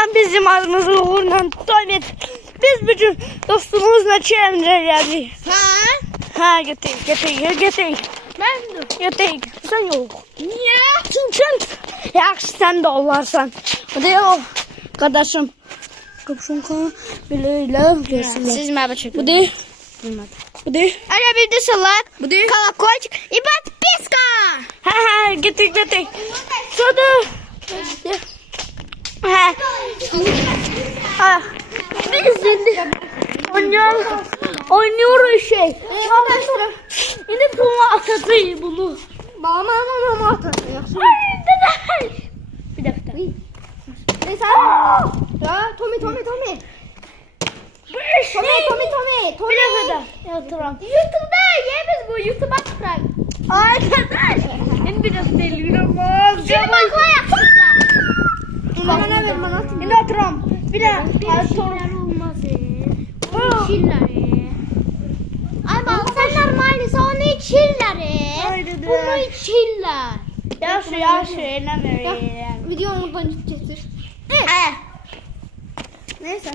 zaman bizim adımızı uğurla tutalım et. Biz bütün dostumuzla challenge geldik. Ha getir. Ben de. Getir. Sen yok. Niye? Çünkü yaxşı sen de olarsan. Hadi o kardeşim. Kapşon kan böyle görsünler. Siz merhaba çekin. Bu değil. Bu değil. Ara bir de salak. Bu değil. Kalakoç. İbat piska. Ha getir. Soda. Ha. Biz şimdi oynuyoruz şey. Yine sonra atacağız bunu. Mama atasın. Bir dakika. Neyse. Ya Tommy. Bir dakika. Yatırım. YouTube'da yemiz bu. YouTube'a tıklar. Arkadaş. Ben biraz deliriyorum. Şunu bakma yapsın. Bana ver bana. Yine atırım. Bir daha. Şeyler olmaz. Şeyler. Ay bak sen normalde onu içirler. Haydi de. Bunu içirler. Yaşlı. Eğlenmiyor. Videomu buradan getir. Evet. Neyse.